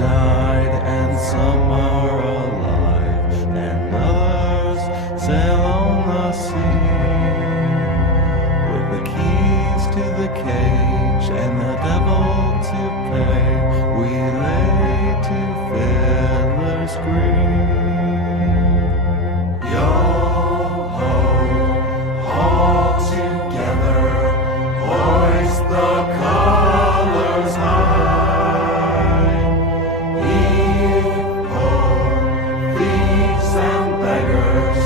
died and some are alive, and others sail on the sea. With the keys to the cage and the devil to pay, we lay to Fiddler's Green. Yo-ho, all together, hoist the colors high. Heave ho, thieves and beggars,